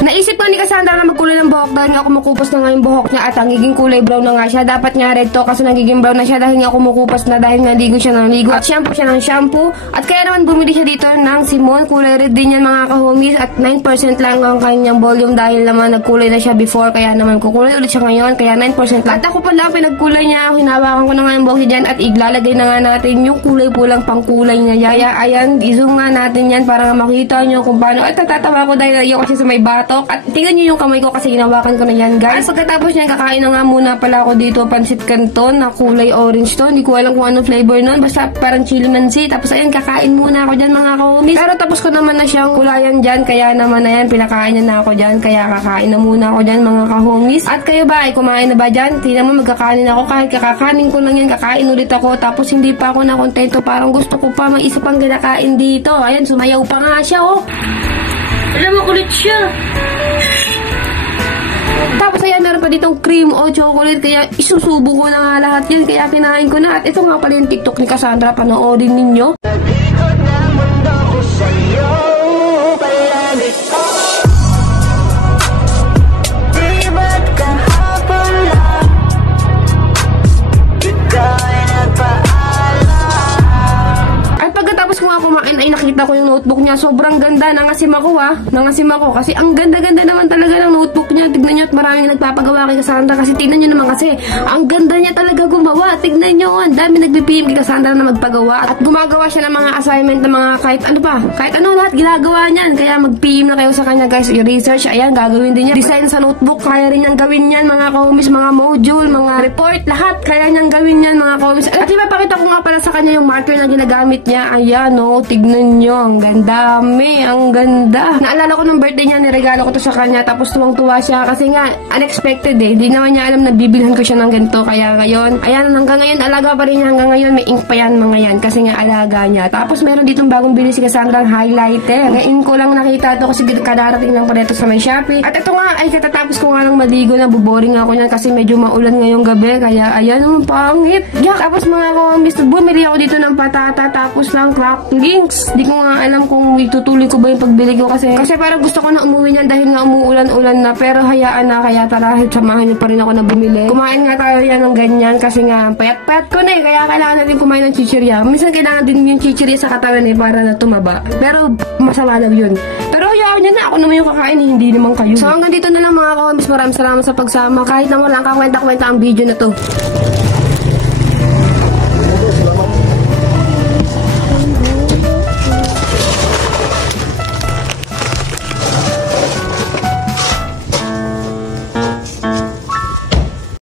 Naisip ko ni Cassandra na magkulay ng buhok dahil nga kumukupos na nga yung buhok niya at nagiging kulay brown na nga siya. Dapat nga red to kasi nagiging brown na siya dahil nga kumukupos na dahil nga ligo siya ng ligo at shampoo siya ng shampoo. At kaya naman bumili siya dito ng Simon. Kulay red din yan mga kahomies at 9% lang ang kanyang volume dahil naman nagkulay na siya before kaya naman kukulay ulit siya ngayon kaya 9% lang. At ako pa lang pinagkulay niya, hinawakan ko na nga yung buhok niya dyan at iglalagay na nga natin yung kulay pulang pangkulay niya. Kaya ayan, i-zoom nga natin yan para makita nyo kung paano. At natatawa ko dahil ayaw kasi sa may batok. At tingnan nyo yung kamay ko kasi hinawakan ko na yan guys. At pagkatapos niya, kakain na nga muna pala ako dito pansit canton na kulay orange to. Hindi ko alam kung anong flavor nun. Basta parang chili mansi. Tapos ayan, kakain muna ako dyan mga kahomies. Pero tapos ko naman na siyang kulayan dyan. Kaya naman ayan, pinakain niya na ako dyan. Kaya kakain na muna ako dyan mga kahomies. At kayo ba, ay kumain na ba dyan? Tingnan mo, magkakanin ako. Kahit kakakanin ko lang yan, kakain ulit ako. Tapos hindi pa ako nakontento. Parang gusto ko pa may isa pang kinakain dito. Ayan, sumayaw pa nga siya oh. Alam mo, kulit siya. Tapos ayan, meron pa ditong cream o chocolate. Kaya isusubo ko na nga lahat yan. Kaya kinain ko na. At ito nga pala yung TikTok ni Cassandra. Panoorin ninyo. Kumain ay nakita ko yung notebook niya. Sobrang ganda. Nangasim ako ha. Nangasim ako. Kasi ang ganda-ganda naman talaga ng notebook niya. Tignan nyo at maraming nagpapagawa kay Cassandra. Kasi tignan nyo naman kasi ang ganda niya talaga gumawa. Tignan nyo. Ang dami nagpipm kay Cassandra na magpagawa. At gumagawa siya ng mga assignment na mga kahit ano pa. Kahit ano lahat ginagawa niyan. Kaya mag-PM na kayo sa kanya guys. I-research. Ayan, gagawin din niya. Design sa notebook. Kaya rin niyang gawin yan mga kahomies. Mga module, mga report. Lahat. Kaya niyang gawin yan mga kahomies. At ipapakita ko nga pala sa kanya yung marker na ginagamit niya. Ayan no. Tignan nyo, ang gandami, ang ganda. Naalala ko ng birthday niya, niregalo ko to sa kanya, tapos tuwang-tuwa siya kasi nga, unexpected eh. Di naman niya alam na bibilhan ko siya ng ganito, kaya ngayon, ayan, hanggang ngayon, alaga pa rin niya hanggang ngayon, may ink pa yan mga yan, kasi nga alaga niya. Tapos meron ditong bagong bili si Cassandra, highlighter. Ngayon ko lang nakita to kasi kadarating lang pa dito sa may Shopee. At ito nga, ay katatapos ko nga lang maligo na, buboring ako niyan kasi medyo maulan ngayong gabi, kaya ayan, ang pangit. Yeah. Tapos mga kahomies, bumili ako dito ng patata, tapos ng cracklings. Di ko nga alam kung itutuloy ko ba yung pagbili ko kasi parang gusto ko na umuwi niyan dahil nga umuulan-ulan na, pero hayaan na, kaya tara, samahan niyo pa rin ako na bumili. Kumain nga tayo yan ng ganyan kasi nga payat-payat ko na eh, kaya kailangan natin kumain ng chichirya. Minsan kailangan din yung chichirya sa katawan eh para na tumaba, pero masama lang yun. Pero hayaan niyo na, ako naman yung kakain, hindi naman kayo. So hanggang dito na lang mga kahomies, maraming salamat sa pagsama kahit na walang kakwenta-kwenta ang video na to.